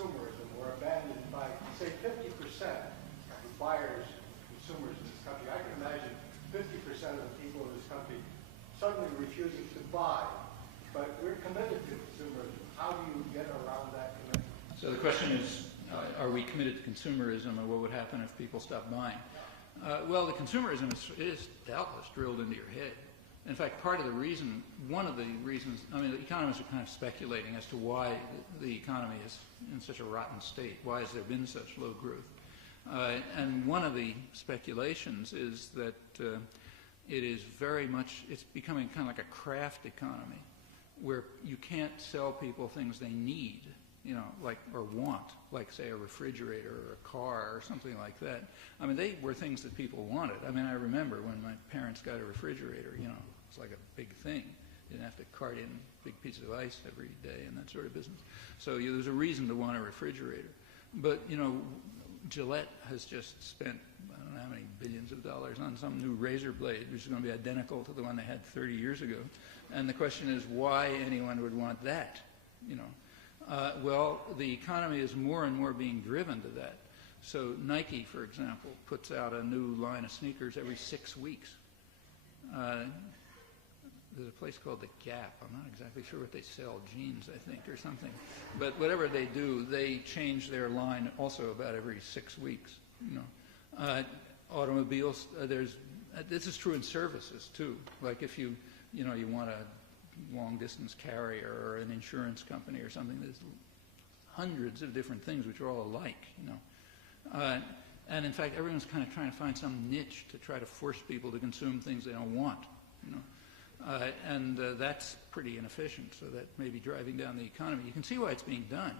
consumerism were abandoned by, say, 50% of the buyers, consumers in this country, I can imagine 50% of the people in this country suddenly refusing to buy. But we're committed to consumerism. How do you get around that commitment? So the question is, are we committed to consumerism, or what would happen if people stopped buying? Well, the consumerism is doubtless drilled into your head. In fact, part of the reason, one of the reasons, I mean, the economists are kind of speculating as to why the economy is in such a rotten state. Why has there been such low growth? And one of the speculations is that it is very much, it's becoming kind of like a craft economy, where you can't sell people things they need, you know, like, or want, like, say, a refrigerator or a car or something like that. I mean, they were things that people wanted. I mean, I remember when my parents got a refrigerator, you know, it's like a big thing. You didn't have to cart in big pieces of ice every day and that sort of business. So there's a reason to want a refrigerator. But, you know, Gillette has just spent, I don't know how many billions of dollars on some new razor blade, which is going to be identical to the one they had 30 years ago. And the question is why anyone would want that, you know. Well, the economy is more and more being driven to that. So Nike, for example, puts out a new line of sneakers every 6 weeks. There's a place called The Gap. I'm not exactly sure what they sell, jeans, I think, or something. But whatever they do, they change their line also about every 6 weeks. You know, automobiles. This is true in services too. Like if you want a long-distance carrier or an insurance company or something, there's hundreds of different things which are all alike. You know, and in fact, everyone's kind of trying to find some niche to try to force people to consume things they don't want. You know. And that's pretty inefficient, so that may be driving down the economy. You can see why it's being done.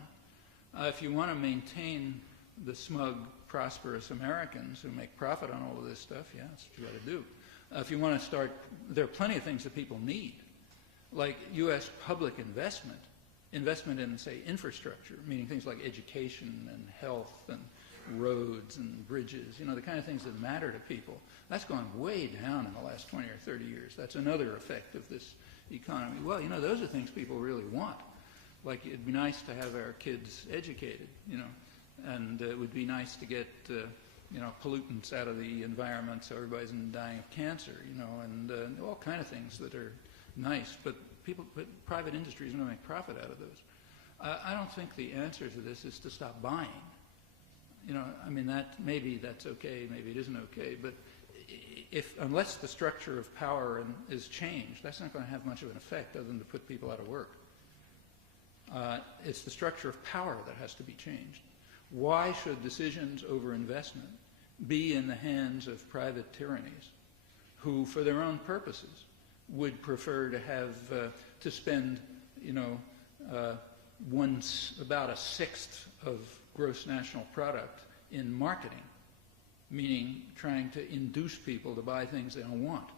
If you want to maintain the smug, prosperous Americans who make profit on all of this stuff, yeah, that's what you got to do. If you want to start, there are plenty of things that people need, like U.S. public investment in, say, infrastructure, meaning things like education and health and roads and bridges, you know, the kind of things that matter to people. That's gone way down in the last 20 or 30 years. That's another effect of this economy. Well, you know, those are things people really want. Like, it'd be nice to have our kids educated, you know, and it would be nice to get, you know, pollutants out of the environment so everybody isn't dying of cancer, you know, and all kind of things that are nice. But private industry is going to make profit out of those. I don't think the answer to this is to stop buying. You know, I mean, maybe that's okay, maybe it isn't okay, but unless the structure of power is changed, that's not going to have much of an effect other than to put people out of work. It's the structure of power that has to be changed. Why should decisions over investment be in the hands of private tyrannies who, for their own purposes, would prefer to have to spend, you know, about a sixth of gross national product in marketing, meaning trying to induce people to buy things they don't want.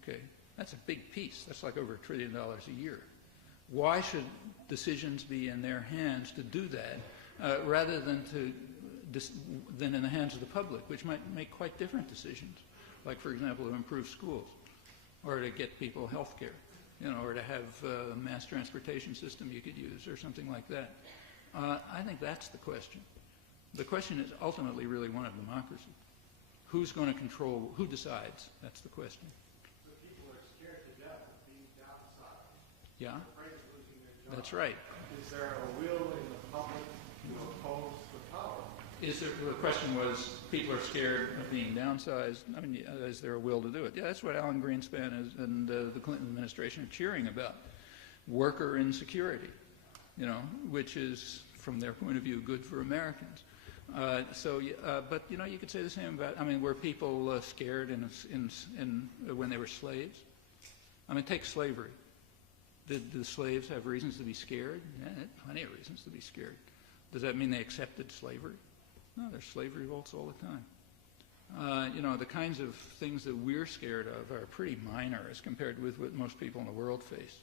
Okay, that's a big piece. That's like over $1 trillion a year. Why should decisions be in their hands to do that rather than in the hands of the public, which might make quite different decisions, like, for example, to improve schools or to get people health care, you know, or to have a mass transportation system you could use or something like that. I think that's the question. The question is ultimately really one of democracy. Who's going to control, who decides? That's the question. So people are scared to death of being downsized. Yeah? Afraid of losing their job. That's right. Is there a will in the public to oppose the power? The question was, people are scared of being downsized. I mean, is there a will to do it? Yeah, that's what Alan Greenspan and the Clinton administration are cheering about. Worker insecurity, you know, which is, from their point of view, good for Americans. But you know, you could say the same about. I mean, were people scared when they were slaves? I mean, take slavery. Did the slaves have reasons to be scared? Yeah, they had plenty of reasons to be scared. Does that mean they accepted slavery? No, there's slave revolts all the time. You know, the kinds of things that we're scared of are pretty minor as compared with what most people in the world face.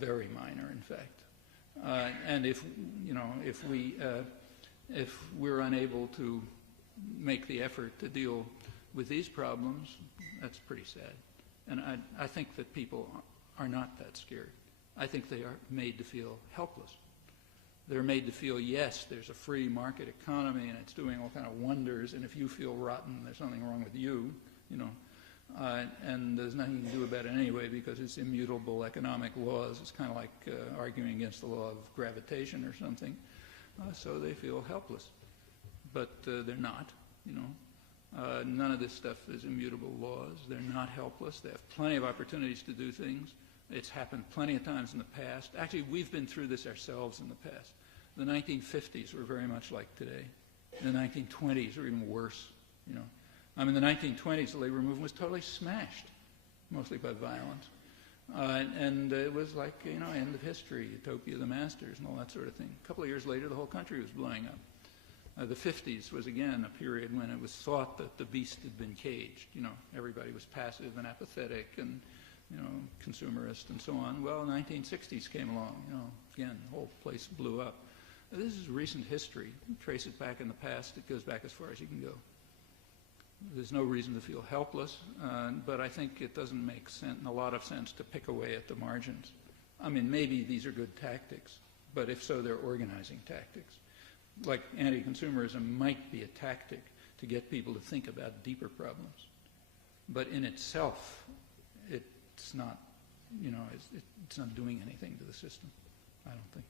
Very minor, in fact. And if we're unable to make the effort to deal with these problems, that's pretty sad. And I think that people are not that scared. I think they are made to feel helpless. They're made to feel, yes, there's a free market economy and it's doing all kind of wonders, and if you feel rotten, there's something wrong with you, you know. And there's nothing you can do about it anyway because it's immutable economic laws. It's kind of like arguing against the law of gravitation or something. So they feel helpless. But they're not, you know. None of this stuff is immutable laws. They're not helpless. They have plenty of opportunities to do things. It's happened plenty of times in the past. Actually, we've been through this ourselves in the past. The 1950s were very much like today. The 1920s were even worse, you know. I mean, the 1920s, the labor movement was totally smashed, mostly by violence. And it was like, you know, end of history, utopia of the masters and all that sort of thing. A couple of years later, the whole country was blowing up. The 50s was, again, a period when it was thought that the beast had been caged. You know, everybody was passive and apathetic and, you know, consumerist and so on. Well, 1960s came along, you know, again, the whole place blew up. This is recent history. You trace it back in the past, it goes back as far as you can go. There's no reason to feel helpless, but I think it doesn't make a lot of sense to pick away at the margins. I mean, maybe these are good tactics, but if so, they're organizing tactics. Like anti-consumerism might be a tactic to get people to think about deeper problems. But in itself, it's not, you know, it's not doing anything to the system, I don't think.